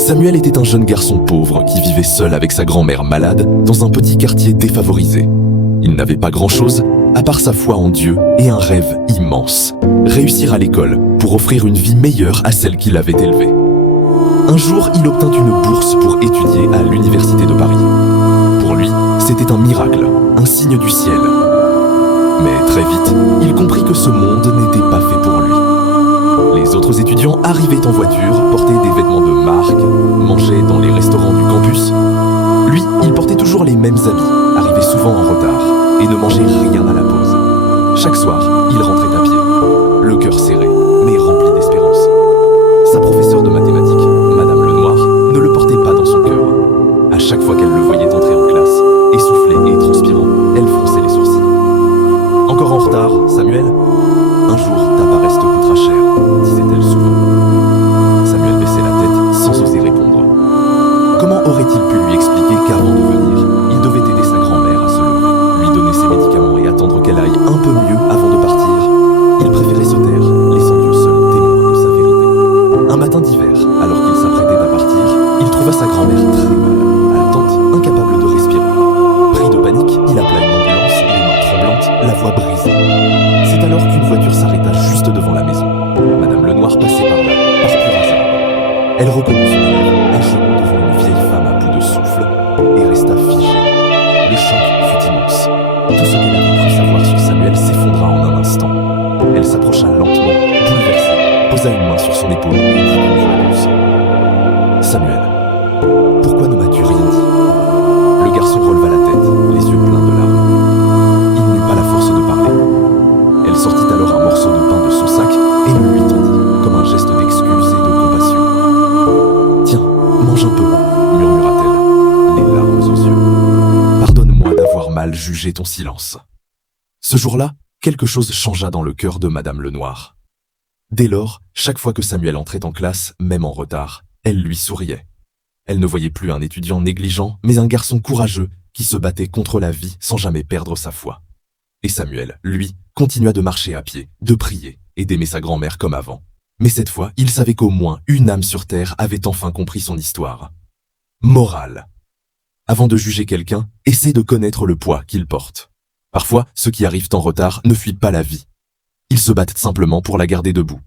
Samuel était un jeune garçon pauvre qui vivait seul avec sa grand-mère malade dans un petit quartier défavorisé. Il n'avait pas grand-chose à part sa foi en Dieu et un rêve immense: réussir à l'école pour offrir une vie meilleure à celle qui l'avait élevé. Un jour, il obtint une bourse pour étudier à l'université de Paris. Pour lui, c'était un miracle, un signe du ciel. Mais très vite, il comprit que ce monde n'était pas fait pour lui. Les autres étudiants arrivaient en voiture, portaient des vêtements de marque, mangeaient dans les restaurants du campus. Lui, il portait toujours les mêmes habits, arrivait souvent en retard et ne mangeait rien à la pause. Chaque soir, il rentrait à pied, le cœur serré, mais rempli d'espérance. Sa professeure de mathématiques, Madame Lenoir, ne le portait pas dans son cœur. À chaque fois qu'elle le voyait entrer en classe, essoufflé et transpirant, elle fronçait les sourcils. Encore en retard, Samuel? Un jour, ta paresse te coûtera cher, disait-elle souvent. Samuel baissait la tête sans oser répondre. Comment aurait-il pu lui expliquer qu'avant de venir, il devait aider sa grand-mère à se lever, lui donner ses médicaments et attendre qu'elle aille un peu mieux avant de partir? Il préférait se taire, laissant Dieu seul témoin de sa vérité. Un matin d'hiver, alors qu'il s'apprêtait à partir, il trouva sa grand-mère très mal, haletante, incapable de respirer. Pris de panique, il appela une ambulance, les mains tremblantes, la voix brisée. C'est alors qu'une voiture s'arrêta juste devant la maison. Madame Lenoir passait par là, par pur hasard. Elle reconnut son élève, à genoux devant une vieille femme à bout de souffle, et resta figée. Le choc fut immense. Tout ce qu'elle avait cru savoir sur Samuel s'effondra en un instant. Elle s'approcha lentement, bouleversée, posa une main sur son épaule et dit d'une voix douce: Samuel, pourquoi ne m'as-tu rien dit? Le garçon releva la tête, les yeux pleins de larmes. Il n'eut pas la force de parler. Elle sortit alors un morceau de pain de son sac et le lui tendit, comme un geste d'excuse et de compassion. Tiens, mange un peu, murmura-t-elle, les larmes aux yeux. Pardonne-moi d'avoir mal jugé ton silence. Ce jour-là, quelque chose changea dans le cœur de Madame Lenoir. Dès lors, chaque fois que Samuel entrait en classe, même en retard, elle lui souriait. Elle ne voyait plus un étudiant négligent, mais un garçon courageux qui se battait contre la vie sans jamais perdre sa foi. Et Samuel, lui, continua de marcher à pied, de prier et d'aimer sa grand-mère comme avant. Mais cette fois, il savait qu'au moins une âme sur terre avait enfin compris son histoire. Morale. Avant de juger quelqu'un, essaie de connaître le poids qu'il porte. Parfois, ceux qui arrivent en retard ne fuient pas la vie. Ils se battent simplement pour la garder debout.